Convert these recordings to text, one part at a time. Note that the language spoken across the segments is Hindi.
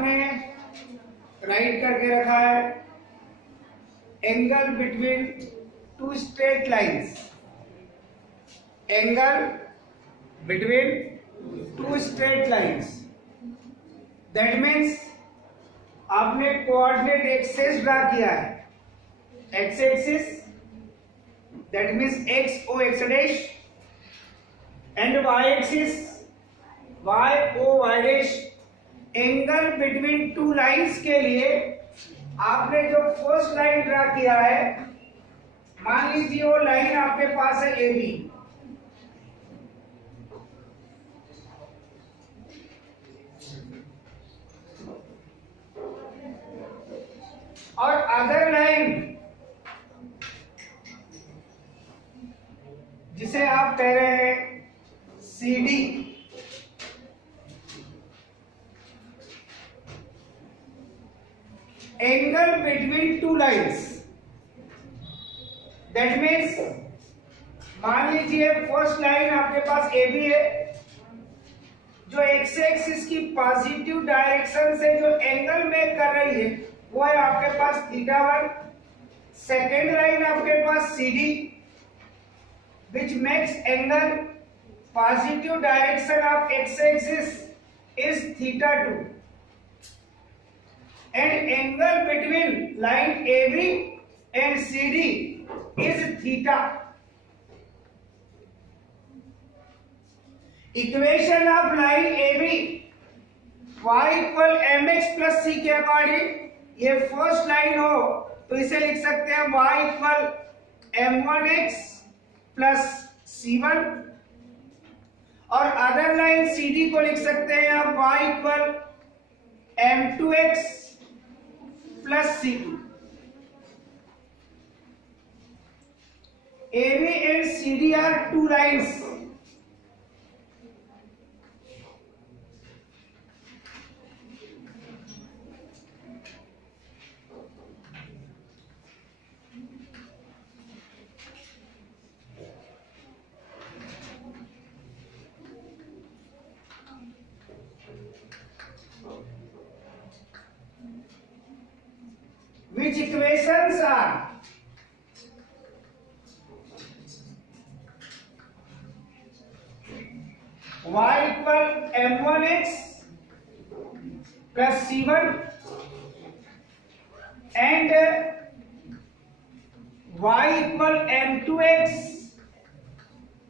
आपने राइट करके रखा है angle between two straight lines, angle between two straight lines, that means आपने कोऑर्डिनेट एक्सेस ड्रा किया है, X axis that means X O X dash and Y axis Y O Y dash. Angle between two lines के लिए आपने जो फर्स्ट लाइन ड्रा किया है, मान लीजिए वो लाइन आपके पास है ए बी, और अदर लाइन जिसे आप कह रहे हैं C D, angle between two lines that means मान लीजिए फर्स्ट लाइन आपके पास ए बी है, जो एक्स एक्सिस की पॉजिटिव डायरेक्शन से जो एंगल मेक कर रही है वो है आपके पास थीटा वन। सेकेंड लाइन आपके पास C D which makes angle positive direction of x-axis is theta 2 and angle between line AB and CD is theta. Equation of line AB y equal mx plus c के अकॉर्डिंग ये फर्स्ट लाइन हो तो इसे लिख सकते हैं y equal m1x plus C1 और अदर लाइन CD को लिख सकते हैं आप y equal m2x plus C2। AB and CD are two lines. Which equations are y equal m1x plus c1 and y equal m2x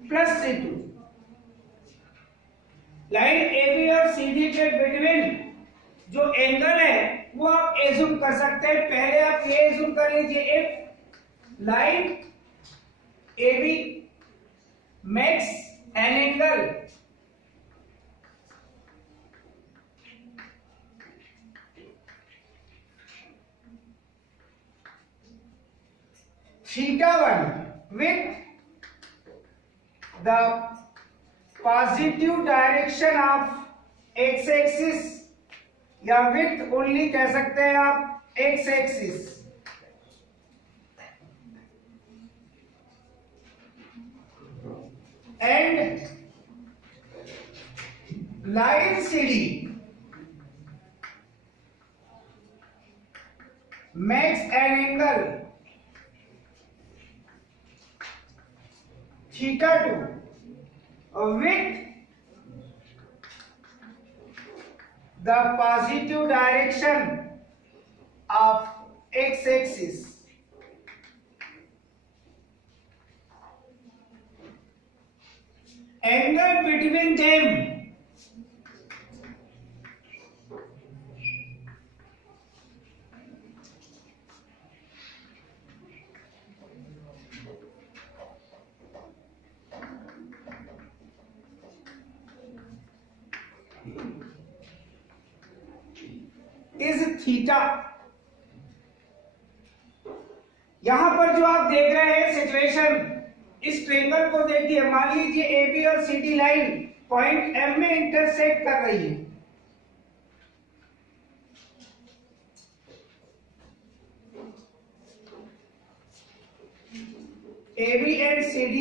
plus c2। Line AB और CD के बिटवीन जो एंगल है वो आप एज्यूम कर सकते हैं। पहले आप ये एज्यूम कर लीजिए if line AB makes an angle θ1 with the positive direction of x axis या विथ ओनली कह सकते हैं आप x axis, and line CD makes an angle θ2 with the positive direction of x-axis. Angle between them is theta. यहां पर जो आप देख रहे हैं सिचुएशन, इस ट्रायंगल को देखिए, मान लीजिए AB और CD लाइन पॉइंट M में इंटरसेक्ट कर रही है। AB and CD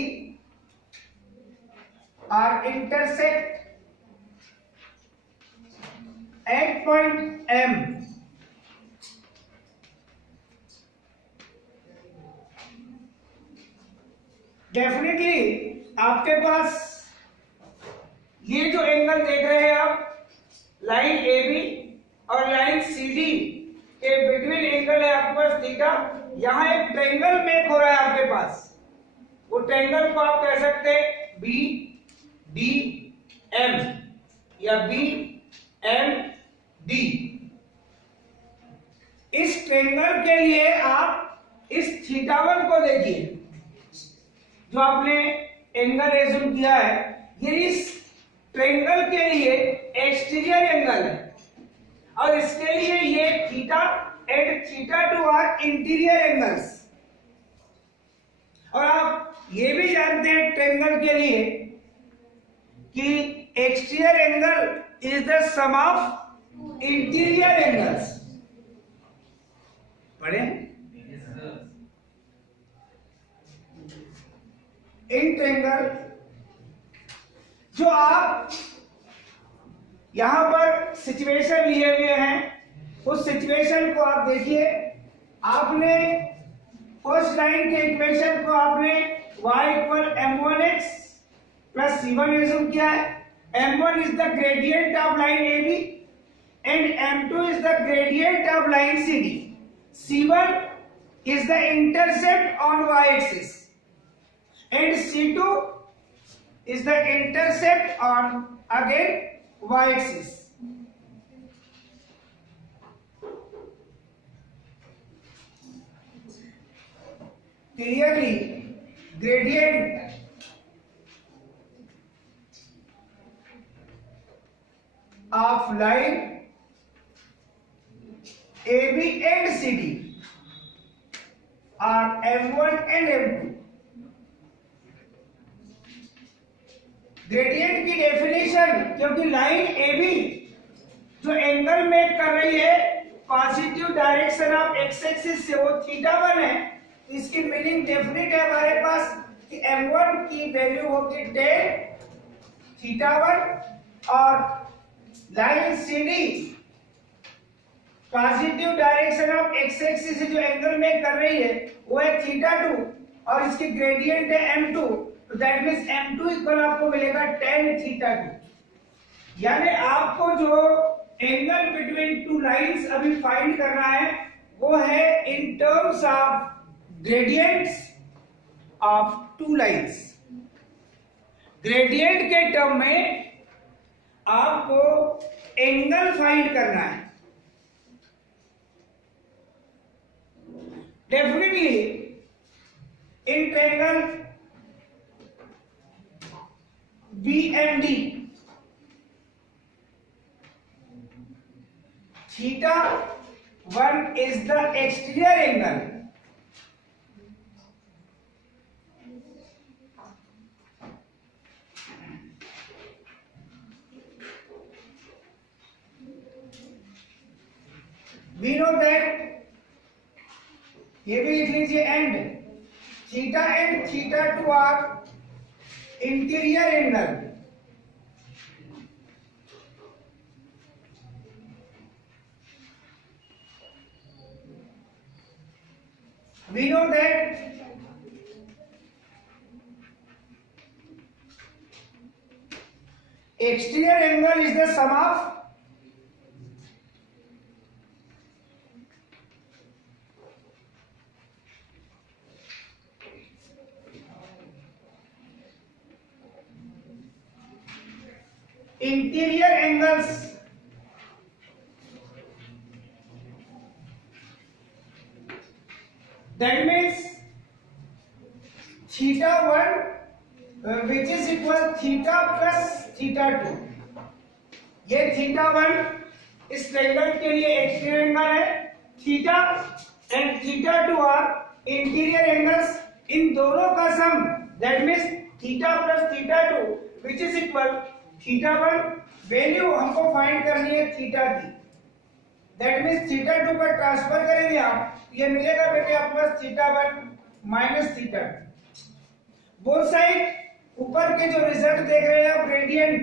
are intersect at point M definitely आपके पास ये जो एंगल देख रहे हैं आप, लाइन ए बी और लाइन सी डी के बिटवीन एंगल है आपके पास थीटा। यहां एक ट्रायंगल मेक हो रहा है आपके पास, वो ट्रायंगल को आप कह सकते हैं बी डी एम या बी एम डी। इस ट्रायंगल के लिए आप इस थीटा1 को देखिए, जो आपने एंगल एज्यूम किया है, ये इस ट्रायंगल के लिए एक्सटीरियर एंगल है और इसके लिए ये theta and theta two are interior angles. और आप ये भी जानते हैं ट्रायंगल के लिए कि exterior angle is the sum of interior angles. पढ़े? इन ट्रायंगल जो आप यहां पर सिचुएशन लिए हुए हैं, उस सिचुएशन को आप देखिए। आपने फर्स्ट लाइन के इक्वेशन को आपने y equal m1x plus c1 assume किया है। m1 is the gradient of line AB and m2 is the gradient of line CD। c1 is the intercept on y axis and C2 is the intercept on again y axis. Clearly, gradient of line AB and CD are M1 and M2. Gradient की डेफिनेशन, क्योंकि लाइन ए बी जो एंगल मेक कर रही है positive direction of X axis से, वो थीटा1 है। इसकी मीनिंग डेफिनेट है हमारे पास कि m1 की वैल्यू होगी 10 थीटा1 और line C D positive direction of X axis से जो एंगल मेक कर रही है वो है थीटा2 और इसकी ग्रेडियंट है m2। तो दैट मीन्स m2 इक्वल आपको मिलेगा tan थीटा2। यानी आपको जो एंगल बिटवीन टू लाइंस अभी फाइंड करना है वो है in terms of gradients of two lines. Gradient के टर्म में आपको एंगल फाइंड करना है। Definitely in triangle BMD theta1 is the exterior angle we know that ये भी लिख लीजिए and theta and theta two are interior angle. We know that exterior angle is the sum of interior angles that means theta1 which is equal theta plus theta2। ये theta1 इस ट्रायंगल के लिए एक्सटीरियर एंगल है, theta and theta two are interior angles. इन दोनों का सम दैट मींस थीटा प्लस थीटा2 व्हिच इज इक्वल थीटा1 वैल्यू हमको फाइंड करनी है थीटा की। दैट मींस थीटा2 पर ट्रांसफर करेंगे आप, ये मिलेगा बेटे आपके पास थीटा1 माइनस थीटा2। बोथ साइड ऊपर के जो रिजल्ट देख रहे हैं आप ग्रेडियंट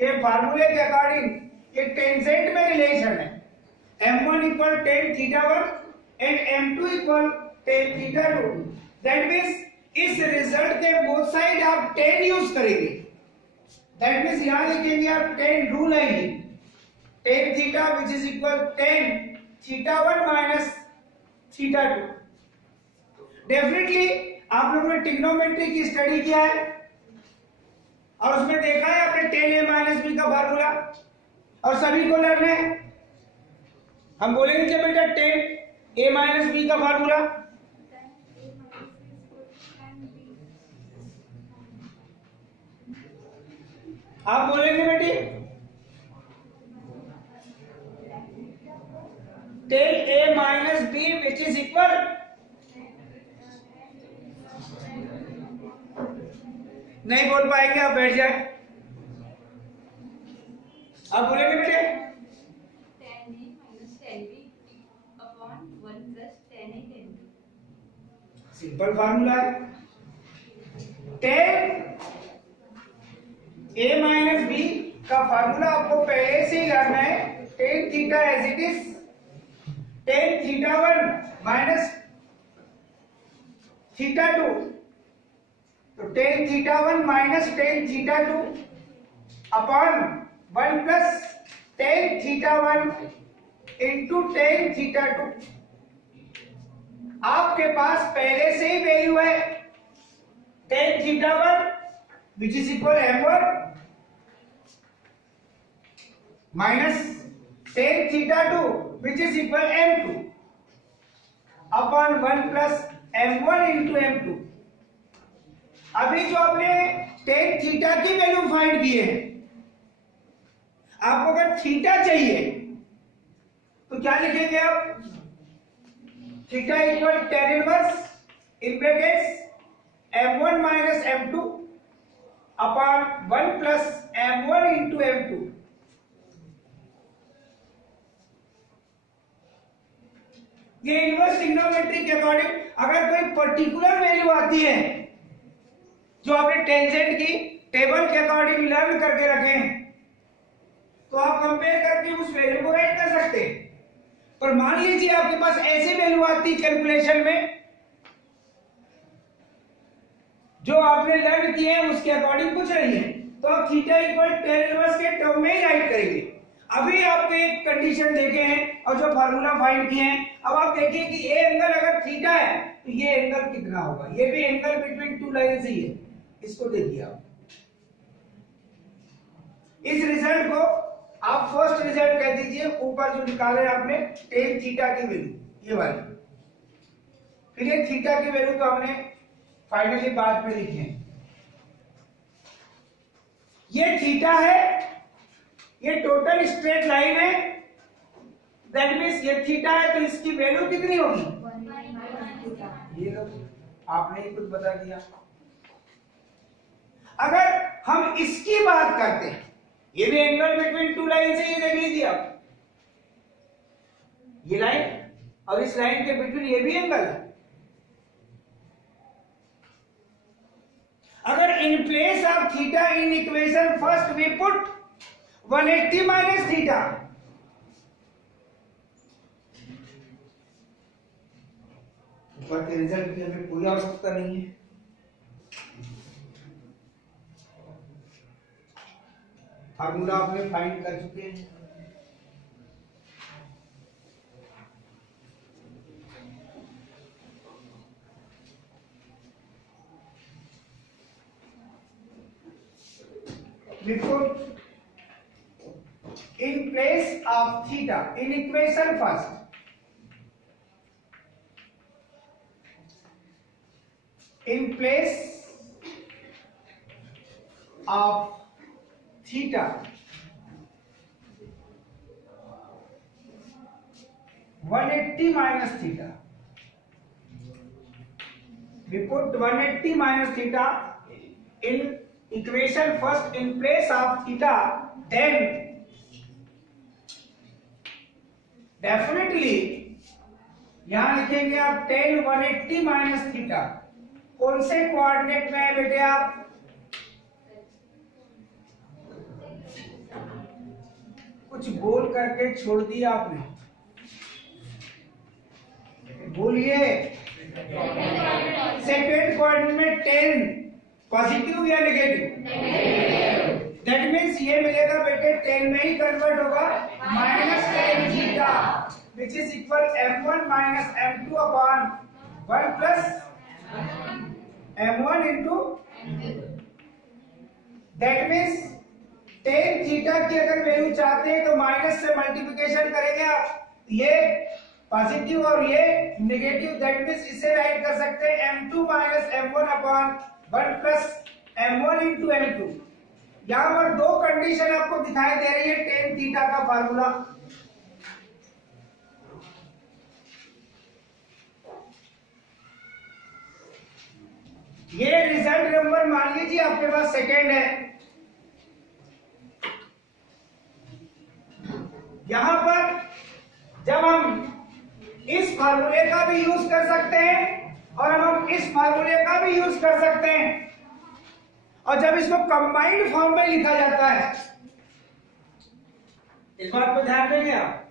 के फार्मूले के अकॉर्डिंग, ये टेंजेंट में रिलेशन है, m1 equal tan theta 1 and m2 equal tan theta 2। That means इस रिजल्ट के बोथ साइड आप टेन यूज करेंगे। दैट मीन्स यहां लिखेंगे आप टेन रूल आएगी, tan theta which is equal tan theta 1 minus theta 2। Definitely आप लोगों ने ट्रिग्नोमेट्री की स्टडी किया है और उसमें देखा है आपने टेन ए माइनस बी का फार्मूला, और सभी को लर्न है। हम बोलेंगे क्या बेटा, टेन ए माइनस बी का फार्मूला। आप बोलेंगे बेटी tan A minus B which is equal, नहीं बोल पाएंगे, आप बैठ जाए। आप बोलेंगे बेटे tan a minus tan b upon 1 plus tan a tan b। Simple formula है, टेन ए माइनस बी का फार्मूला आपको पहले से ही लर्न है। Tan theta as it is tan theta 1 minus theta 2, तो tan theta 1 minus tan theta 2 upon 1 plus tan theta 1 into tan theta 2। आपके पास पहले से ही वैल्यू है tan theta 1 which is equal m1 minus tan theta 2 which is equal m2 upon 1 plus m1 into m2। अभी जो आपने टेन थीटा की वैल्यू फाइंड की है, आपको अगर थीटा चाहिए तो क्या लिखेंगे आप, theta equal tan inverse in brackets m1 minus m2 upon 1 plus m1 into m2। ये इनवर्स ट्रिग्नोमेट्री के अकॉर्डिंग अगर कोई पर्टिकुलर वैल्यू आती है जो आपने टेंजेंट की टेबल के अकॉर्डिंग लर्न करके रखे हैं, तो आप कंपेयर करके उस वैल्यू को राइट कर सकते हैं। पर मान लीजिए आपके पास ऐसी वैल्यू आती कैलकुलेशन में जो आपने लर्न किए हैं उसके अकॉर्डिंग कुछ नहीं है, तो आप थीटा इक्वल टेन इनवर्स के टर्म में ही राइट करेंगे। अभी आपको एक कंडीशन देखे हैं और जो फार्मूला फाइंड किए हैं, अब आप देखिए कि ये एंगल अगर थीटा है तो ये एंगल कितना होगा, ये भी एंगल बिटवीन टू लाइंस ही है। इसको देखिए आप, इस रिजल्ट को आप फर्स्ट रिजल्ट कह दीजिए, ऊपर जो निकाले आपने टेन थीटा की वैल्यू ये वाली, फिर ये थीटा की वैल्यू तो हमने फाइनली बाद में लिखी है। ये थीटा है, ये टोटल स्ट्रेट लाइन है, दैट मीन्स ये थीटा है तो इसकी वैल्यू कितनी होगी, ये लो आपने ही कुछ बता दिया। अगर हम इसकी बात करते हैं, ये भी एंगल बिटवीन टू लाइन से, ये देख लीजिए आप, ये लाइन और इस लाइन के बिटवीन ये भी एंगल है। अगर in place of theta in equation first we put 180 minus theta, ऊपर के रिजल्ट की हमें कोई आवश्यकता नहीं है। फार्मूला आपने फाइंड कर चुके हैं। We put in place of theta in equation first. In place of theta, (180 minus theta). We put 180 minus theta in equation first in place of theta, then definitely यहां लिखेंगे आप tan 180 minus theta। कौन से कोऑर्डिनेट में है बेटे आप, कुछ बोल करके छोड़ दिया आपने, बोलिए। सेकेंड क्वाड्रेंट में 10 पॉजिटिव या नेगेटिव? दैट मीन्स ये मिलेगा बेटे 10 में ही कन्वर्ट होगा, -10 theta which is equal m1 minus m2 upon 1 plus m1 into. That means 10 theta की अगर वैल्यू चाहते हैं तो माइनस से मल्टीप्लिकेशन करेंगे आप, ये पॉजिटिव और ये नेगेटिव, दैट मीन्स इसे राइट कर सकते हैं m2 minus m1 upon 1 plus m1 into m2। यहां पर दो कंडीशन आपको दिखाई दे रही है टेन थीटा का फार्मूला। ये रिजल्ट नंबर मान लीजिए आपके पास सेकेंड है। यहां पर जब हम इस फार्मूले का भी यूज कर सकते हैं और हम इस फार्मूले का भी यूज कर सकते हैं, और जब इसको कंबाइंड फॉर्म में लिखा जाता है, इस बात को ध्यान देंगे आप,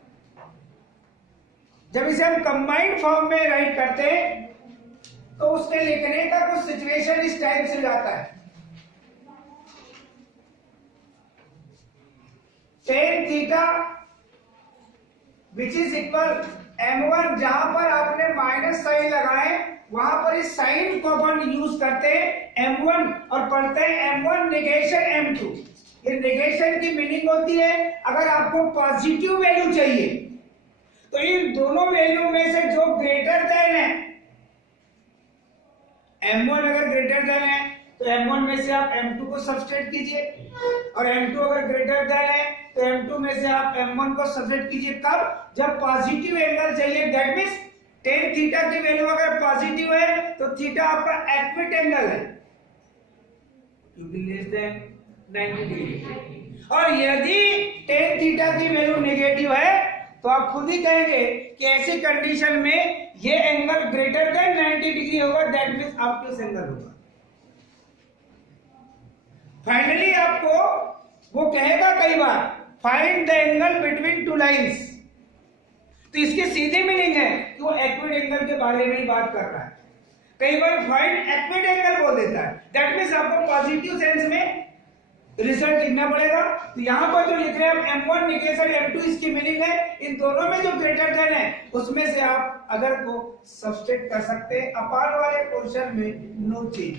जब इसे हम कंबाइंड फॉर्म में राइट करते हैं तो उसके लिखने का कुछ सिचुएशन इस टाइप से जाता है। Tan theta which is equal m1, जहां पर आपने माइनस साइन लगाए वहां पर इस साइन को अपन यूज करते हैं m1 और पढ़ते हैं m1 नेगेशन m2। ये नेगेशन की मीनिंग होती है अगर आपको पॉजिटिव वैल्यू चाहिए तो इन दोनों वैल्यू में से जो ग्रेटर देन है, m1 अगर ग्रेटर देन है तो m1 में से आप m2 को सब्सट्रैक्ट कीजिए, और m2 अगर ग्रेटर देन है तो m2 में से आप m1 को सब्सट्रैक्ट कीजिए। कब? जब पॉजिटिव एंगल चाहिए। दैट मींस टेन थीटा की वैल्यू अगर पॉजिटिव है तो थीटा आपका एक्विट एंगल है, क्योंकि लेस देन 90 डिग्री। और यदि टेन थीटा की वैल्यू नेगेटिव है तो आप खुद ही कहेंगे कि ऐसी कंडीशन में ये एंगल ग्रेटर देन 90 डिग्री होगा, दैट मींस ऑब्टयूस एंगल होगा। फाइनली आपको वो कहेगा कई बार find the angle between two lines, तो इसकी सीधी मीनिंग है कि वो एक्विड एंगल के बारे में ही बात कर रहा है। कई बार फाइंड एक्विड एंगल बोल देता है, दैट मींस आपको पॉजिटिव सेंस में रिजल्ट लिखना पड़ेगा। तो यहां पर जो लिख रहे हैं हम m1 निगेशन m2, इसकी मीनिंग है इन दोनों में जो ग्रेटर देन है उसमें से आप अगर को सब्सट्रैक्ट कर सकते हैं, अपार वाले पोर्शन में नो चेंज।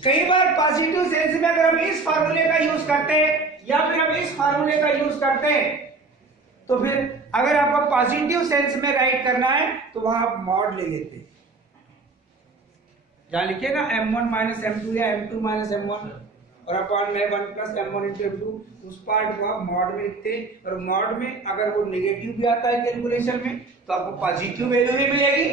कई बार पॉजिटिव सेंस में अगर हम इस फार्मूले का यूज करते हैं या फिर हम इस फार्मूले का यूज करते हैं तो फिर अगर आपको पॉजिटिव सेंस में राइट करना है तो वहां आप मॉड ले लेते हैं। जहां लिखिएगा m1 माइनस m2 या m2 माइनस m1 और अपॉन में 1 प्लस m1 इंटू m2, उस पार्ट को आप मॉड में लिखते हैं। और मॉड में अगर वो नेगेटिव भी आता है कैलकुलेशन में तो आपको पॉजिटिव वैल्यू भी मिलेगी,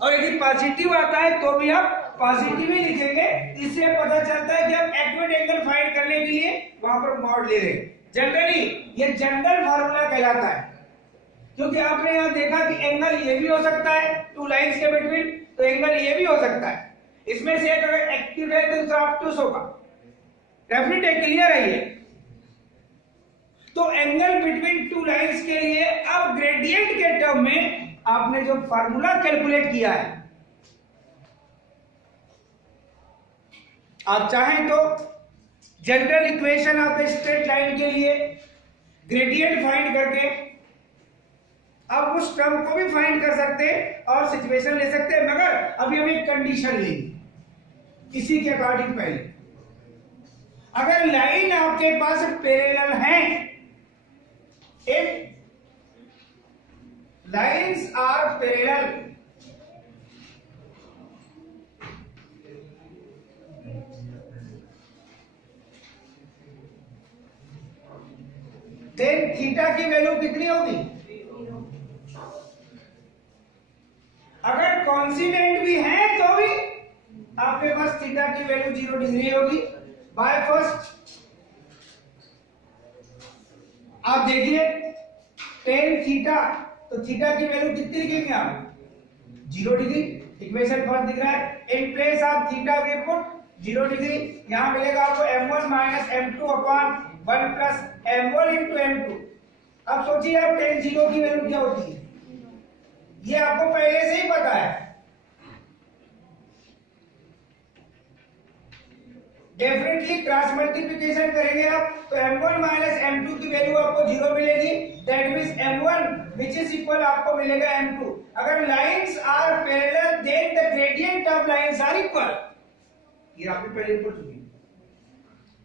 और यदि पॉजिटिव आता है तो भी आप पॉजिटिव ही लिखेंगे। इससे पता चलता है कि आप एक्विड एंगल फाइंड करने के लिए वहां पर मॉड ले रहे हैं। जनरली ये जनरल फार्मूला कहलाता है, क्योंकि आपने यहां देखा कि एंगल ये भी हो सकता है टू लाइंस के बिटवीन, तो एंगल ये भी हो सकता है। इसमें से एक अगर एक्टिव है तो दूसरा ऑब्टयूस होगा। डेफिनेट है, क्लियर है ये। तो एंगल बिटवीन टू लाइंस के लिए अब ग्रेडियंट के टर्म में आपने जो फार्मूला कैलकुलेट किया है, आप चाहें तो general equation of the straight line के लिए ग्रेडियंट फाइंड करके आप उस टर्म को भी फाइंड कर सकते हैं और सिचुएशन ले सकते हैं। मगर अभी हम एक कंडीशन लेंगे इसी के अकॉर्डिंग। पहले अगर लाइन आपके पास पैरेलल है, if lines are parallel, then theta की वैल्यू कितनी होगी? अगर कॉन्सिडेंट भी है तो भी आपके पास थीटा की वैल्यू 0 डिग्री होगी। बाय फर्स्ट आप देखिए टेन थीटा, तो थीटा की वैल्यू कितनी लिखेंगे आप? 0 डिग्री। इक्वेशन फर्स्ट दिख रहा है, in place of theta we put 0 degree. यहां मिलेगा आपको m1 minus m2 upon 1 plus m1 into m2। अब सोचिए आप tan 0 की वैल्यू क्या होती है, ये आपको पहले से ही पता है। डेफिनेटली क्रॉस मल्टीप्लिकेशन करेंगे आप तो m1 माइनस m2 की वैल्यू आपको 0 मिलेगी। That means m1 which is equal आपको मिलेगा m2। अगर lines are parallel then the gradient of lines are equal. ये आपने पहले पढ़ चुके हैं,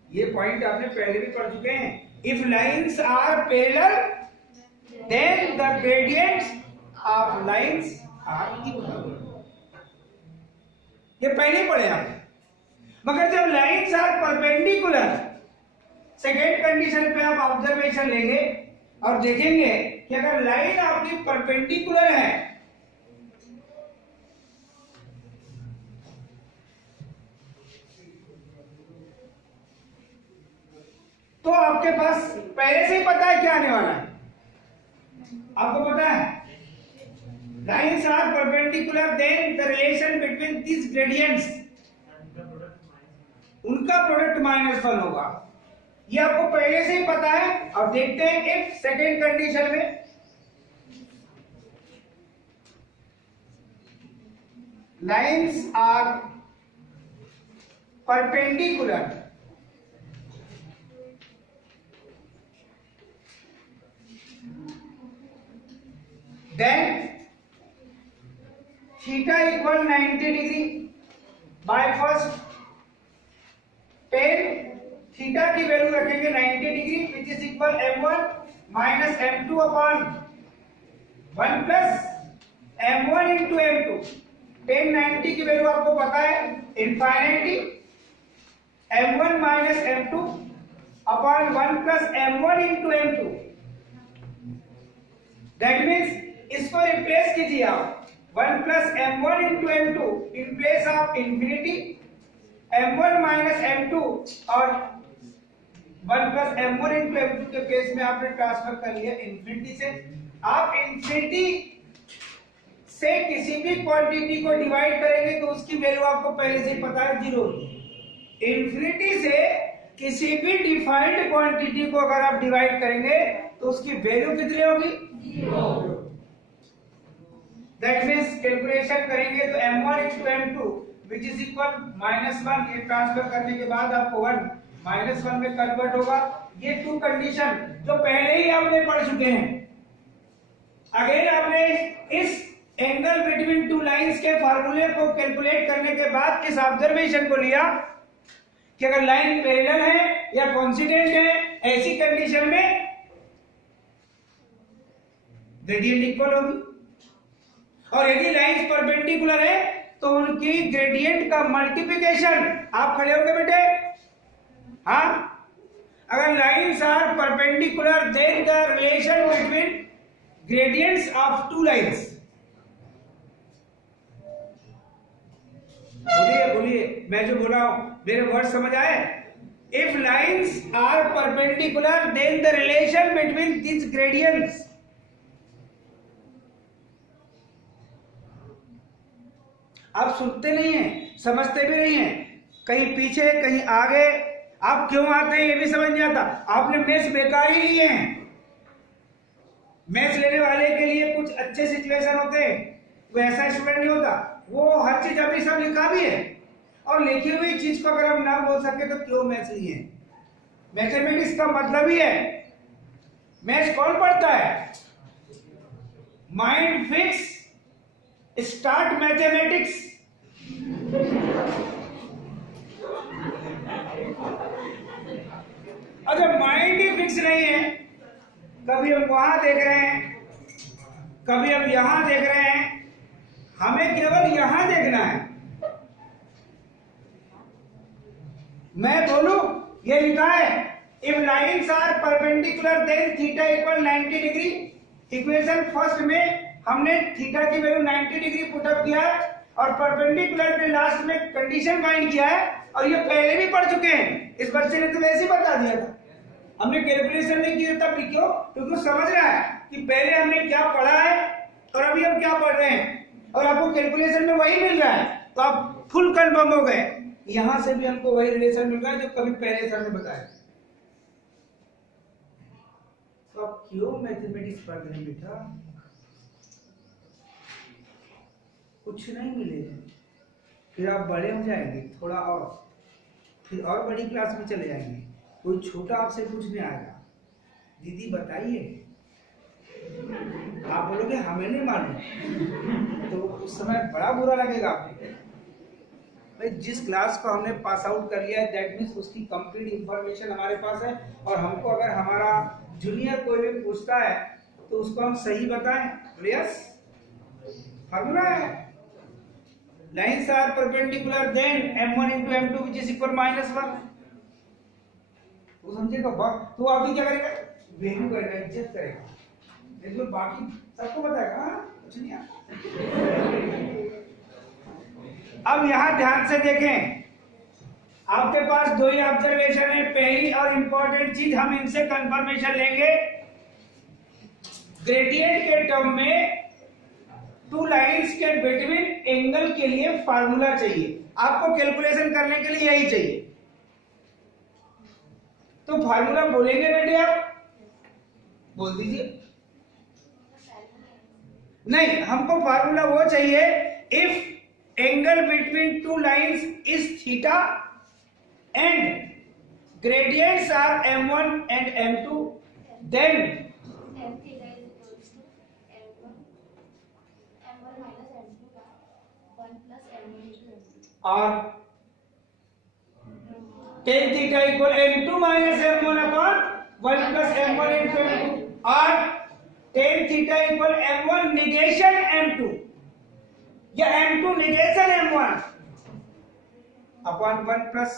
ये पॉइंट आपने पहले भी पढ़ चुके हैं। If lines are parallel then the gradients of lines are equal. ये पहले ही पढ़े आपने। मगर जब lines are perpendicular, second condition पे आप ऑब्जर्वेशन लेंगे और देखेंगे कि अगर लाइन आपकी परपेंडिकुलर है तो आपके पास पहले से ही पता है क्या आने वाला है। आपको पता है lines are perpendicular then the relation between this gradients, उनका प्रोडक्ट -1 होगा। ये आपको पहले से ही पता है। और देखते हैं इफ सेकेंड कंडीशन में lines are perpendicular then theta equal 90 degree by first tan theta की वैल्यू रखेंगे 90 degree which is equal m1 minus m2 upon 1 plus m1 into m2। Tan 90 की वैल्यू आपको पता है infinity m1 minus m2 upon 1 plus m1 into m2। That means इसको रिप्लेस कीजिए आप 1 plus m1 into m2 in place of infinity m1 minus m2 और 1 प्लस m1 इंटू m2 के प्लेस में आपने ट्रांसफर कर लिया इंफिनिटी से। आप इंफिनिटी से किसी भी क्वांटिटी को डिवाइड करेंगे तो उसकी वैल्यू आपको पहले से ही पता है 0। इंफिनिटी से किसी भी डिफाइंड क्वांटिटी को अगर आप डिवाइड करेंगे तो उसकी वैल्यू कितनी होगी 0। दैट मींस कैलकुलेशन करेंगे तो m1 into m2 which is equal -1। ये ट्रांसफर करने के बाद आपको 1 -1 में कन्वर्ट होगा। ये 2 कंडीशन जो पहले ही आपने पढ़ चुके हैं। अगेन आपने इस एंगल बिटवीन टू लाइंस के फार्मूले को कैलकुलेट करने के बाद इस ऑब्जर्वेशन को लिया कि अगर लाइन पैरेलल है या कोइंसिडेंट है, ऐसी कंडीशन में ग्रेडियंट इक्वल होगी। और यदि लाइंस परपेंडिकुलर है तो उनकी ग्रेडियंट का मल्टीप्लिकेशन। आप खड़े होंगे बेटे? हाँ, अगर lines are perpendicular then the relation between gradients of two lines. बोलिए बोलिए, मैं जो बोला हूं मेरे वर्ड समझ आए? If lines are perpendicular then the relation between this gradients. आप सुनते नहीं हैं, समझते भी नहीं हैं, कहीं पीछे कहीं आगे। आप क्यों आते हैं ये भी समझ नहीं आता। आपने मेथ्स बेकार ही लिए हैं। मैथ्स लेने वाले के लिए कुछ अच्छे सिचुएशन होते हैं, वो ऐसा स्टूडेंट नहीं होता। वो हर चीज अभी सब लिखा भी है और लिखी हुई चीज को अगर हम ना बोल सके तो क्यों मैथ्स लिए? मैथमेटिक्स का मतलब ही है। मैथ्स कौन पढ़ता है? Mind fix start mathematics. अगर माइंड ही फिक्स नहीं है, कभी हम वहां देख रहे हैं, कभी हम यहां देख रहे हैं, हमें केवल यहां देखना है। मैं बोलूं, ये लिखा है if lines are perpendicular then theta equal 90 degree. Equation first में हमने थीटा की वैल्यू 90 डिग्री पुटअप किया है और परपेंडिकुलर के लास्ट में कंडीशन फाइंड किया है। और ये पहले भी पढ़ चुके हैं, इस बच्चे ने तो वैसे ही बता दिया था। हमने कैलकुलेशन नहीं किया तब भी। क्यों? क्योंकि वो समझ रहा है कि पहले हमने क्या पढ़ा है और अभी हम क्या पढ़ रहे हैं, और आपको कैलकुलेशन में वही मिल रहा है तो आप फुल कंफर्म हो गए। यहां से भी हमको वही रिलेशन मिल रहा है जो कभी पहले सर ने बताया। क्यों मैथमेटिक्स पढ़ रहे हैं बेटा? कुछ नहीं मिलेगा, फिर आप बड़े हो जाएंगे थोड़ा और, फिर और बड़ी क्लास में चले जाएंगे, कोई छोटा आपसे पूछने आएगा, दीदी बताइए, आप बोलोगे हमें नहीं मालूम, तो उस समय बड़ा बुरा लगेगा आपको। भाई जिस क्लास को हमने पास आउट कर लिया है, दैट मीन्स उसकी कंप्लीट इंफॉर्मेशन हमारे पास है, और हमको अगर हमारा जूनियर कोई भी पूछता है तो उसको हम सही बताएं। यस, फार्मूला है, lines are perpendicular then m1 into m2 which is equal -1। तो समझेगा, तो अभी क्या करेगा, वैल्यू करेगा, इज्जत करेगा, नहीं तो बाकी सबको बताएगा। कुछ नहीं आता। अब यहां ध्यान से देखें, आपके पास दो ही ऑब्जर्वेशन है। पहली और इंपॉर्टेंट चीज, हम इनसे कंफर्मेशन लेंगे। ग्रेडियंट के टर्म में टू लाइंस के बिटवीन एंगल के लिए फार्मूला चाहिए, आपको कैलकुलेशन करने के लिए यही चाहिए। तो फार्मूला बोलेंगे बेटे, आप बोल दीजिए। नहीं, हमको फार्मूला वो चाहिए, if angle between two lines is theta and gradients are m1 and m2, then और tan theta equal m2 minus m1 upon 1 plus m1 into m2, और tan theta equal m1 negation m2 या m2 negation m1 upon 1 plus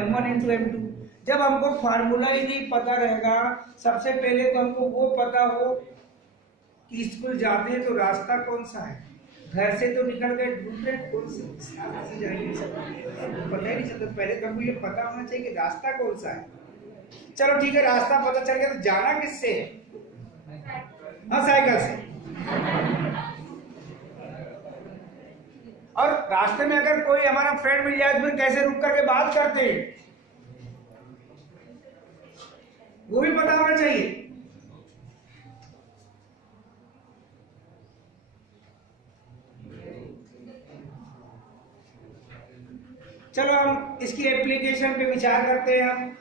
m1 into m2। जब हमको फार्मूला ही नहीं पता रहेगा, सबसे पहले तो हमको वो पता हो कि स्कूल जाते हैं तो रास्ता कौन सा है, घर से तो निकल गए ढूंढ रहे कौन से जाएंगे, पता ही नहीं चलता। पहले तो हमको ये पता होना चाहिए कि रास्ता कौन सा है। चलो ठीक है, रास्ता पता चल गया, तो जाना किससे है? हाँ, साइकिल से। और रास्ते में अगर कोई हमारा फ्रेंड मिल जाए तो फिर कैसे रुक करके बात करते हैं, वो भी पता होना चाहिए। चलो हम इसकी एप्लीकेशन पे विचार करते हैं। हम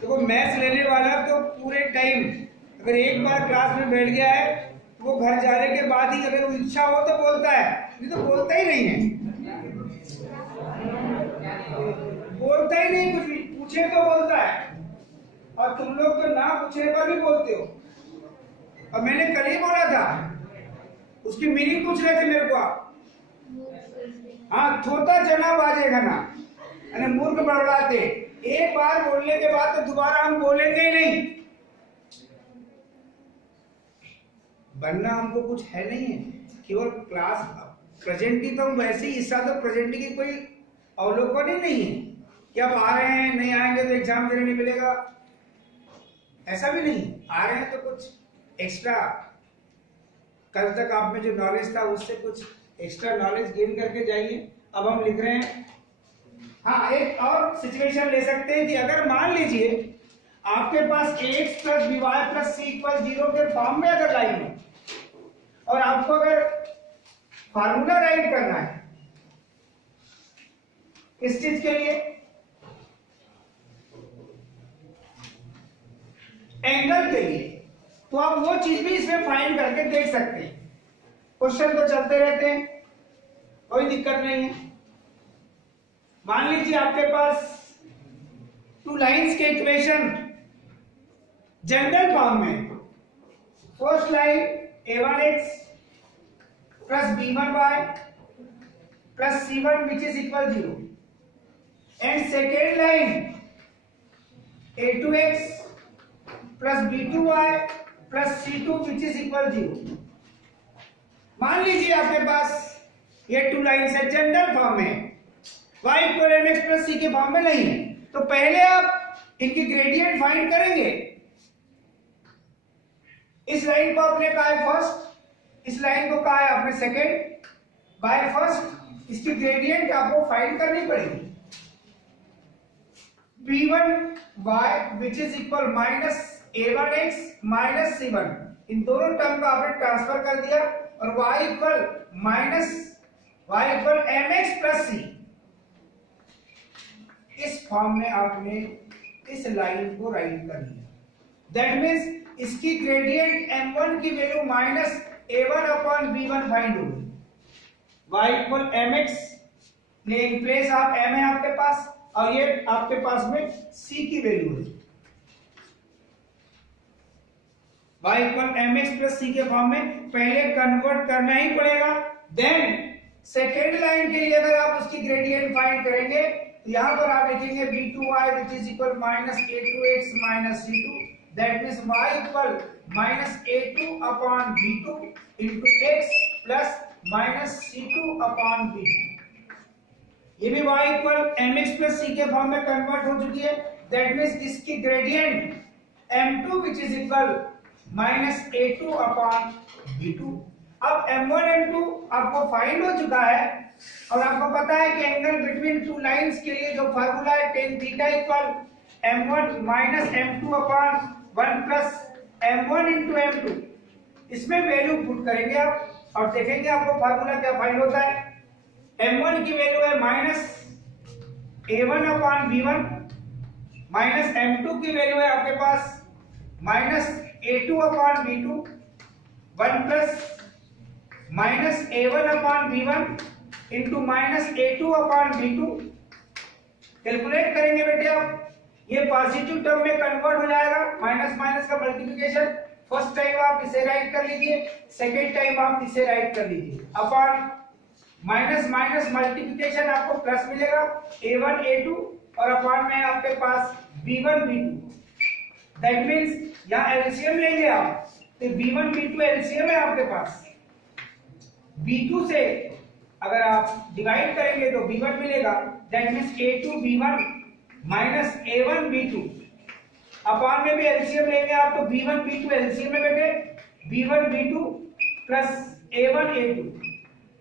देखो, मैथ्स लेने वाला तो पूरे टाइम, अगर एक बार क्लास में बैठ गया है, वो घर जाने के बाद ही अगर इच्छा हो तो बोलता है, नहीं तो बोलता ही नहीं है, बोलता ही नहीं, कुछ भी पूछे तो बोलता है। और तुम लोग तो ना पूछने पर भी बोलते हो। और मैंने कल ही बोला था, उसकी मीनिंग पूछ रहे थे मेरे को आप। हाँ, थोता चना बाजेगा ना, अरे मूर्ख बड़बड़ाते। एक बार बोलने के बाद तो दोबारा हम बोलेंगे ही नहीं, बनना हमको कुछ है नहीं है, केवल क्लास प्रेजेंटी तो हम वैसे ही, हिस्सा तो प्रेजेंटी की कोई अवलोकन ही नहीं है कि आप आ रहे हैं, नहीं आएंगे तो एग्जाम देने नहीं मिलेगा, ऐसा भी नहीं। आ रहे हैं तो कुछ एक्स्ट्रा, कल तक आप में जो नॉलेज था उससे कुछ एक्स्ट्रा नॉलेज गेन करके जाइए। अब हम लिख रहे हैं। हाँ, एक और सिचुएशन ले सकते हैं कि अगर मान लीजिए आपके पास x plus B Y plus C equal 0 के फॉर्म में अगर लाइन है, और आपको अगर फार्मूला राइट करना है किस चीज के लिए, एंगल के लिए, तो आप वो चीज भी इसमें फाइंड करके देख सकते हैं। क्वेश्चन तो चलते रहते हैं, कोई दिक्कत नहीं है। मान लीजिए आपके पास टू लाइंस के इक्वेशन जनरल फॉर्म में, first line a1x plus b1y plus c1 which is equal 0, and second line a2x plus B2y plus C2 which is equal 0। मान लीजिए आपके पास ये टू लाइन्स है, जनरल फॉर्म में y equal mx plus c के फॉर्म में नहीं है, तो पहले आप इनकी ग्रेडियंट फाइंड करेंगे। इस लाइन को आपने कहा है फर्स्ट, इस लाइन को कहा है आपने सेकेंड। बाय फर्स्ट इसकी ग्रेडियंट आपको फाइंड करनी पड़ेगी। b1y which is equal minus a1x minus c1, इन दोनों टर्म को आपने ट्रांसफर कर दिया और y equal minus y equal mx plus c, इस फॉर्म में आपने इस लाइन को राइट कर लिया। दैट मीन्स इसकी ग्रेडियंट m1 की value minus a1 upon b1 find होगी। y इक्वल mx ने इन प्लेस आप m है आपके पास और ये आपके पास में c की वैल्यू है। y equal mx plus c के फॉर्म में पहले कन्वर्ट करना ही पड़ेगा। देन सेकेंड लाइन के लिए अगर आप उसकी ग्रेडियंट फाइंड करेंगे तो यहां पर आप लिखेंगे b2y which is equal minus a2x minus c2, that means y equal minus a2 upon b2 into x plus minus c2 upon b2। ये भी y equal mx plus c के फॉर्म में कन्वर्ट हो चुकी है। दैट मींस इसकी gradient m2 which is equal minus a2 upon b2। अब m1 m2 आपको फाइंड हो चुका है और आपको पता है कि एंगल बिटवीन टू लाइंस के लिए जो फार्मूला है tan theta equal m1 minus m2 upon 1 plus m1 into m2, इसमें वैल्यू पुट करेंगे आप और देखेंगे आपको फार्मूला क्या फाइंड होता है। m1 की वैल्यू है minus a1 upon b1 minus m2 की वैल्यू है आपके पास minus a2 upon b2 1 plus minus a1 upon b1 into minus a2 upon b2। Calculate करेंगे बेटे आप, ये पॉजिटिव टर्म में कन्वर्ट हो जाएगा, माइनस माइनस का मल्टीप्लिकेशन। फर्स्ट टाइम आप इसे राइट कर लीजिए, सेकेंड टाइम आप इसे राइट कर लीजिए। अपॉन माइनस माइनस मल्टीप्लिकेशन आपको प्लस मिलेगा a1 a2 और अपॉन में आपके पास b1 b2। दैट मींस यहां एलसीएम लेंगे आप तो b1 b2 एलसीएम है आपके पास। b2 से अगर आप डिवाइड करेंगे तो b1 मिलेगा, that means a2 b1 minus a1 b2। Upon में भी एलसीएम लेंगे आप तो b1 b2 एलसीएम में बेटे b1 b2 plus a1 a2,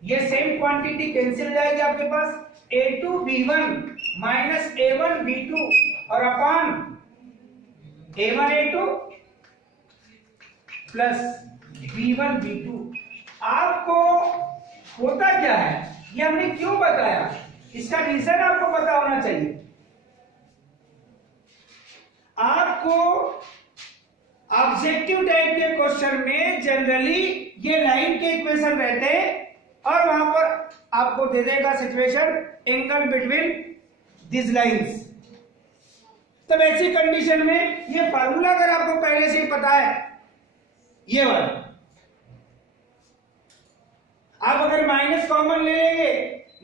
ये सेम क्वांटिटी कैंसिल हो जाएगी आपके पास a2 b1 minus a1 b2 और upon a1 a2 plus b1 b2। आपको होता क्या है ये हमने क्यों बताया, इसका रीजन आपको पता होना चाहिए। आपको ऑब्जेक्टिव टाइप के क्वेश्चन में जनरली ये लाइन के इक्वेशन रहते हैं और वहां पर आपको दे देगा situation angle between this lines. तब ऐसी कंडीशन में ये फार्मूला अगर आपको पहले से ही पता है, ये वाला आप अगर माइनस कॉमन ले लेंगे,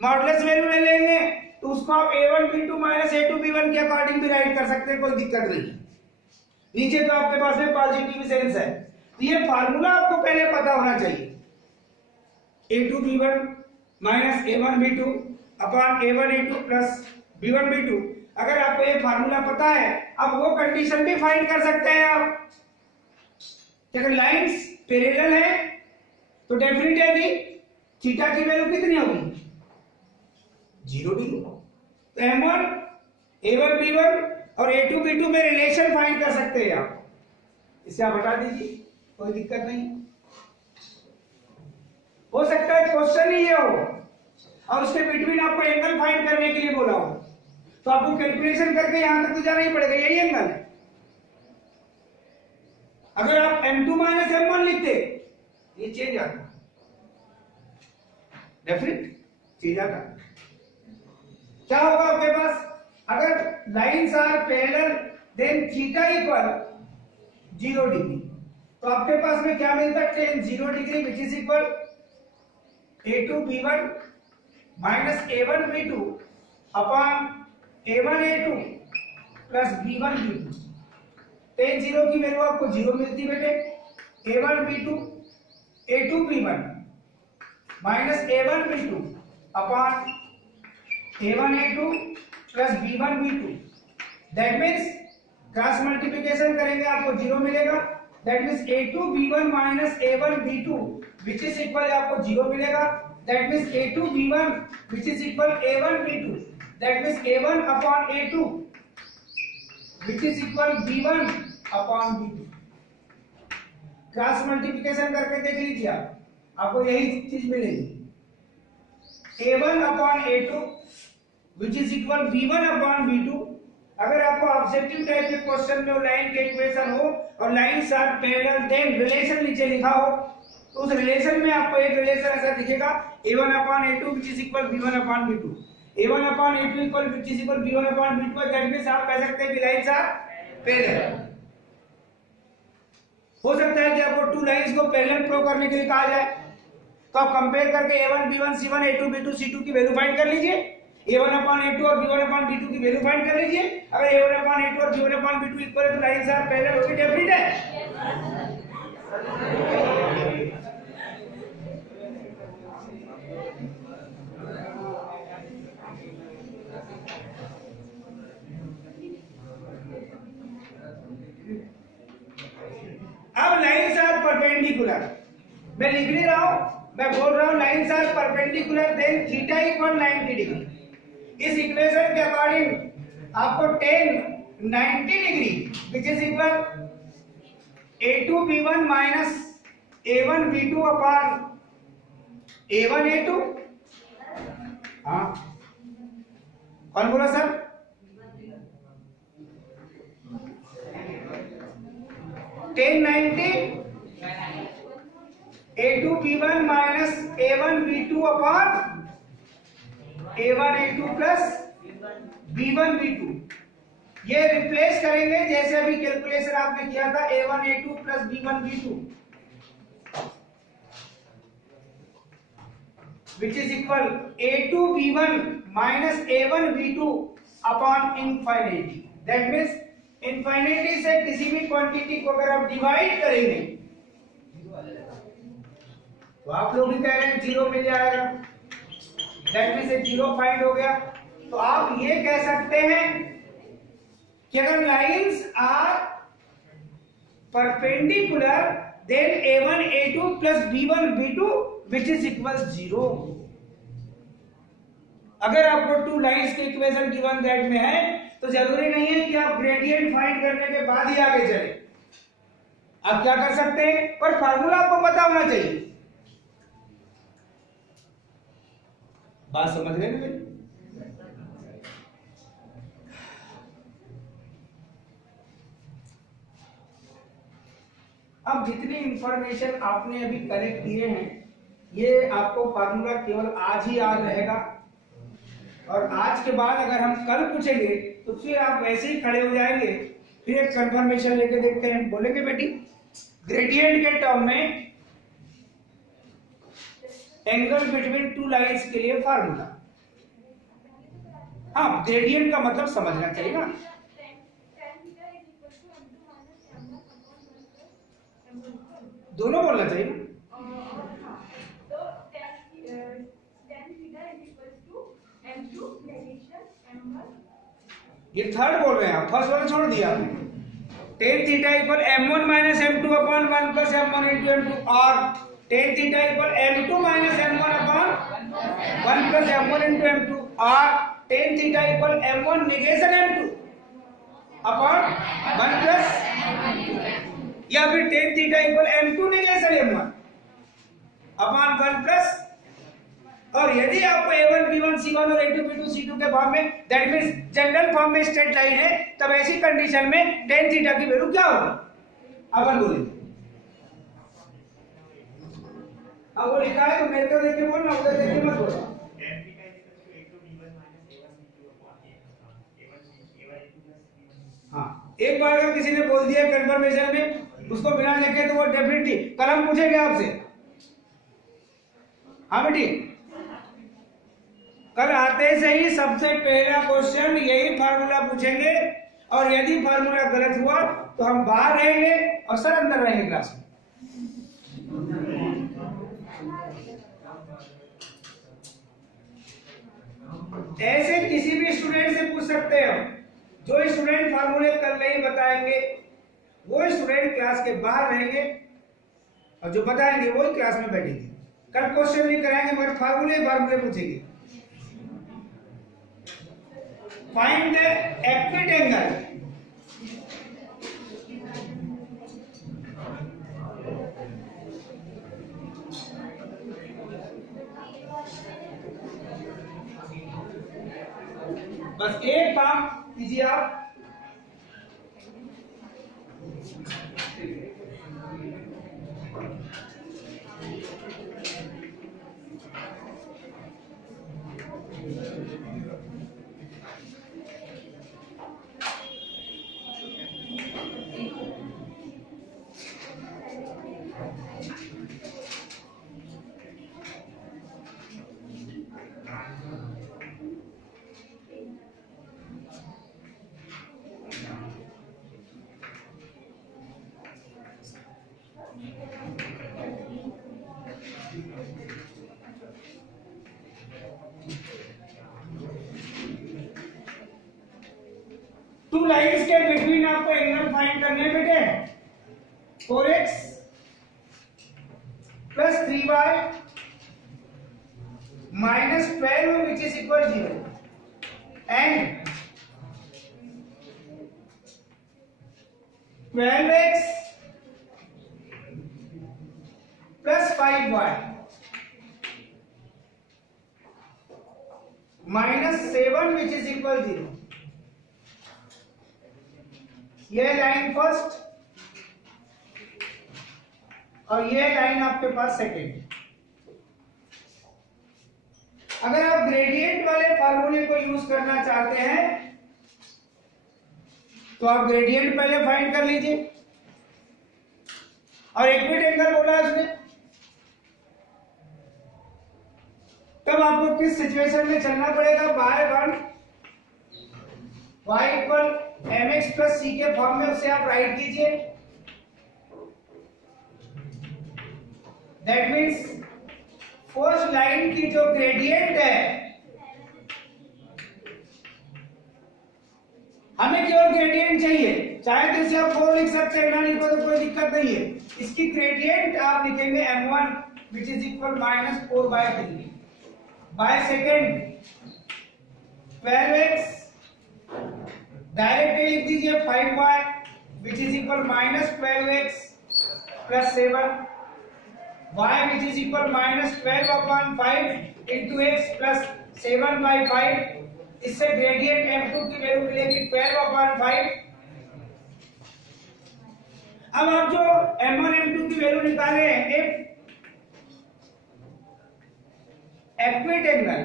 मॉडुलस वैल्यू ले लेंगे तो उसको आप a1 b2 minus a2 b1 के अकॉर्डिंग भी राइट कर सकते हैं, कोई दिक्कत नहीं। नीचे तो आपके पास में पॉजिटिव सेंस है, तो ये फार्मूला आपको पहले पता होना चाहिए। a2 b1 minus a1 b2 upon a1 a2 plus b1 b2। अगर आपको ये फार्मूला पता है, अब वो कंडीशन भी फाइंड कर सकते हैं आप। अगर लाइंस पैरेलल है तो डेफिनेटली थीटा की वैल्यू कितनी होगी 0 डिग्री। तो m1 a1 b1 और a2 b2 में रिलेशन फाइंड कर सकते हैं आप, इसे आप हटा दीजिए, कोई दिक्कत नहीं। हो सकता है क्वेश्चन ही ये हो और उसके बिटवीन आपको एंगल फाइंड करने के लिए बोला हो, तो आपको कैलकुलेशन करके यहां तक तो जाना ही पड़ेगा, यही एंगल है। अगर आप m2 माइनस m1 लिखते ये चेंज आता, डेफिनेट चेंज आता। क्या होगा आपके पास, अगर lines are parallel then theta equal 0 degree, तो आपके पास में क्या मिलता है tan 0 degree which is equal a2 b1 minus a1 b2 upon a1 a2 plus b1 b2। tan 0 की वैल्यू आपको 0 मिलती बेटे। a1 b2 a2 b1 minus a1 b2 upon a1 a2 plus b1 b2। That means cross multiplication करेंगे आपको 0 मिलेगा। That means a2 b1 minus a1 b2 which is equal आपको 0 मिलेगा। That means a2 b1 which is equal a1 b2। That means a1 upon a2 which is equal b1 upon b2। Cross multiplication करके देख लीजिए आपको यही चीज मिलेगी। a1 upon a2 which is equal b1 upon b2। अगर आपको ऑब्जेक्टिव टाइप के क्वेश्चन में लाइन के इक्वेशन हो और lines are parallel then relation नीचे लिखा हो तो उस रिलेशन में आपको एक रिलेशन ऐसा दिखेगा a1 upon a2 which is equal b1 upon b2। a1 upon a2 equal which is equal b1 upon b2। That means आप कह सकते हैं कि लाइंस आर पैरेलल। हो सकता है कि आपको टू लाइंस को पैरेलल प्रूव करने के लिए कहा जाए तो आप कंपेयर करके a1 b1 c1 a2 b2 c2 की वैल्यू फाइंड कर लीजिए। a1 अपॉन a2 और b1 अपॉन b2 की वैल्यू फाइंड कर लीजिए। अगर a1 अपॉन a2 और b1 अपॉन b2 इक्वल है तो लाइंस आर पैरेलल होगी। डेफिनेट है। अब लाइंस आर परपेंडिकुलर मैं लिख नहीं रहा हूं, मैं बोल रहा हूं lines are perpendicular then theta equal 90 degree. इस इक्वेशन के अकॉर्डिंग आपको tan 90 degree which is equal a2 b1 minus a1 b2 upon a1 a2। हाँ कौन बोला sir? tan 90 a2 b1 minus a1 b2 upon a1 a2 plus b1 b2। ये रिप्लेस करेंगे जैसे अभी कैलकुलेशन आपने किया था a1 a2 plus b1 b2 which is equal a2 b1 minus a1 b2 upon infinity. That means infinity से किसी भी क्वांटिटी को अगर आप डिवाइड करेंगे तो आप लोग भी कह रहे हैं 0 मिल जाएगा। दैट मीन्स 0 फाइंड हो गया। तो आप ये कह सकते हैं कि अगर lines are perpendicular then a1 a2 plus b1 b2 which is equal 0। अगर आपको टू लाइंस के इक्वेशन गिवन दैट में है तो जरूरी नहीं है कि आप ग्रेडियंट फाइंड करने के बाद ही आगे चले। आप क्या कर सकते हैं पर फार्मूला आपको पता होना चाहिए। बात समझ रहे हैं? अब जितनी इंफॉर्मेशन आपने अभी कलेक्ट किए हैं ये आपको फार्मूला केवल आज ही याद रहेगा और आज के बाद अगर हम कल पूछेंगे तो फिर आप वैसे ही खड़े हो जाएंगे। फिर एक कंफर्मेशन लेके देखते हैं। बोलेंगे बेटी ग्रेडियंट के टर्म में एंगल बिटवीन टू लाइंस के लिए फार्मूला। हाँ ग्रेडियंट का मतलब समझना चाहिए ना। दोनों बोलना चाहिए ना। ये थर्ड बोल रहे हैं आप, फर्स्ट वाला छोड़ दिया आपने। tan theta equal m1 minus m2 upon 1 plus m1 into m2 और tan theta equal m2 minus m1 upon 1 plus m1 into m2 और tan theta equal m1 negation m2 upon 1 plus या फिर tan theta equal m2 negation m1 upon 1 plus. और यदि आपको a1 b1 c1 और a2 b2 c2 के फॉर्म में दैट मींस जनरल फॉर्म में स्ट्रेट लाइन है तब ऐसी कंडीशन में tan थीटा की वैल्यू क्या होगी? अपन बोलेंगे। अब वो लिखा है तो मेरे को देख के बोलना, उधर देख के मत बोलना। हाँ एक बार अगर किसी ने बोल दिया कंफर्मेशन में उसको बिना देखे तो वो डेफिनेटली कल हम पूछेंगे आपसे। हाँ बेटी कल आते से ही सबसे पहला क्वेश्चन यही फार्मूला पूछेंगे और यदि फार्मूला गलत हुआ तो हम बाहर रहेंगे और सर अंदर रहेंगे क्लास में। ऐसे किसी भी स्टूडेंट से पूछ सकते हो। जो स्टूडेंट फार्मूले कल नहीं बताएंगे वो स्टूडेंट क्लास के बाहर रहेंगे और जो बताएंगे वही क्लास में बैठेंगे। कल क्वेश्चन नहीं कराएंगे मगर फार्मूले पूछेंगे। Find the equity angle. बस एक काम कीजिए आप, टू लाइन्स के बिटवीन आपको एंगल फाइंड करने हैं बेटे। 4x plus 3y minus 12 which is equal 0 and 12x plus 5y minus 7 which is equal 0। ये लाइन फर्स्ट और ये लाइन आपके पास सेकंड। अगर आप ग्रेडियंट वाले फार्मूले को यूज करना चाहते हैं तो आप ग्रेडियंट पहले फाइंड कर लीजिए। और एक्विट एंगल बोला है उसने, तब आपको किस सिचुएशन में चलना पड़ेगा? By 1 y equal mx plus c के फॉर्म में उसे आप राइट कीजिए। दैट मीन्स फर्स्ट लाइन की जो ग्रेडियंट है, हमें केवल ग्रेडियंट चाहिए, चाहे तो इसे आप 4 लिख सकते हैं, ना लिखो तो कोई दिक्कत नहीं है। इसकी ग्रेडियंट आप लिखेंगे m1 which is equal minus 4/3 by second 12x directly लिख दीजिए 5y which is equal minus 12x plus 7 y which is equal minus 12/5 into x plus 7/5। इससे ग्रेडियंट m2 की वैल्यू मिलेगी 12/5। अब आप जो m1 m2 की वैल्यू निकाले हैं, if equity angle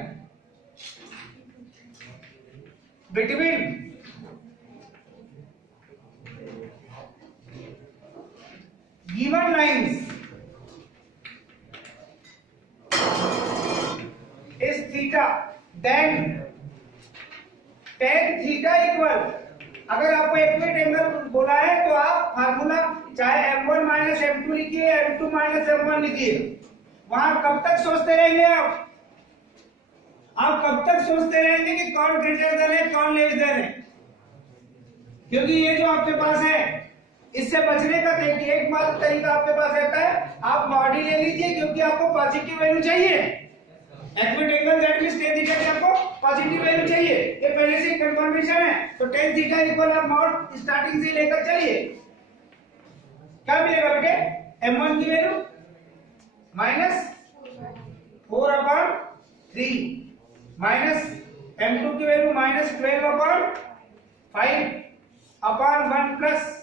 between given lines is theta, then tan theta equal, अगर आपको एक्विट एंगल बोला है तो आप फार्मूला चाहे m1 माइनस m2 लिखिए, m2 माइनस m1 लिखिए। वहां कब तक सोचते रहेंगे आप कब तक सोचते रहेंगे कि कौन ग्रेटर देन है कौन लेस देन है? क्योंकि ये जो आपके पास है इससे बचने का एक मात्र तरीका आपके पास रहता है, आप मॉडी ले लीजिए क्योंकि आपको पॉजिटिव वैल्यू चाहिए। Equity angle that means tan theta की आपको पॉजिटिव वैल्यू चाहिए, ये पहले से कंफर्मेशन है। तो tan थीटा इक्वल आप मॉड स्टार्टिंग से लेकर चलिए। क्या मिलेगा बेटे? m1 की वैल्यू माइनस 4/3 माइनस m2 की value minus 12/5 upon 1 plus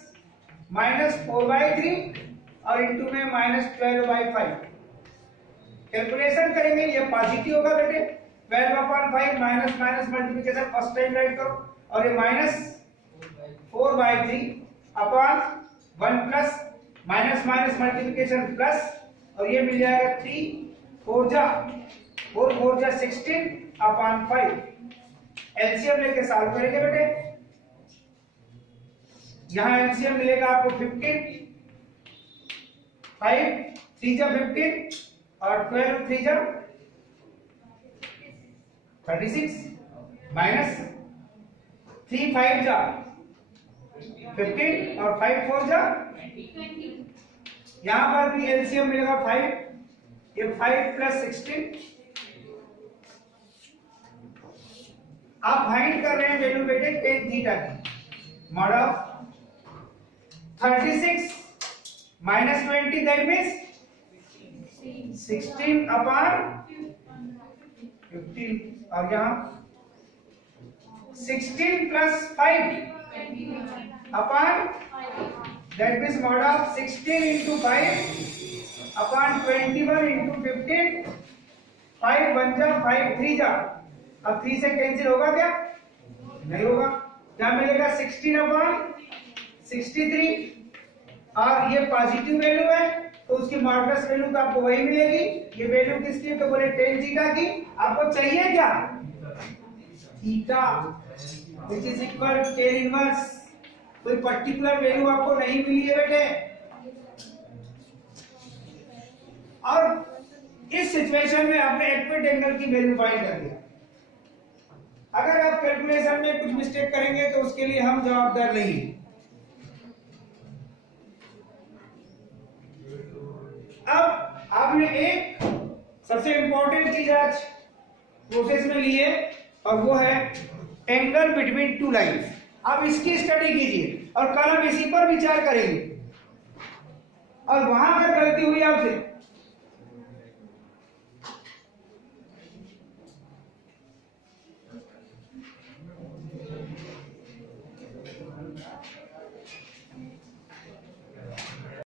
minus 4/3 और इंटू में माइनस 12/5। कैलकुलेशन करेंगे, ये पॉजिटिव होगा बेटे। 12/5 minus minus multiplication first time right करो, और ये minus 4/3 upon 1 plus minus minus multiplication plus, और ये मिल जाएगा 3 4 जा 16 अपॉन 5। एलसीएम लेके सॉल्व करेंगे बेटे। यहाँ एलसीएम मिलेगा आपको 15, 5 3 जा 15 और 12 3 जा 36 माइनस 3 5 जा 15 और 5 4 जा 20. यहाँ पर भी एलसीएम मिलेगा 5, ये 5 प्लस 16। आप फाइंड कर रहे हैं वैल्यू बेटे टेन थीटा की। Mod of 36 minus 20 that means 16 upon 15 और यहाँ 16 plus 5 upon that means mod of 16 into 5 upon 21 into 15। 5 1 जा 5 3 जा, अब 3 से कैंसिल होगा क्या? नहीं होगा। क्या मिलेगा? 16 अपॉन 63 और ये पॉजिटिव वैल्यू है तो उसकी मॉडुलस वैल्यू तो आपको वही मिलेगी। ये वैल्यू किसकी है? तो बोले टेन थीटा की। आपको चाहिए क्या? Theta which is equal tan inverse. कोई पर्टिकुलर वैल्यू आपको नहीं मिली है बेटे। और इस सिचुएशन में आपने एक्यूट एंगल की वैल्यू फाइंड कर लिया। अगर आप कैलकुलेशन में कुछ मिस्टेक करेंगे तो उसके लिए हम जवाबदार नहीं। अब आपने एक सबसे इंपॉर्टेंट चीज आज प्रोसेस में ली है और वो है एंगल बिटवीन टू लाइन्स। आप इसकी स्टडी कीजिए और कल हम इसी पर विचार करेंगे। और वहां अगर गलती हुई आपसे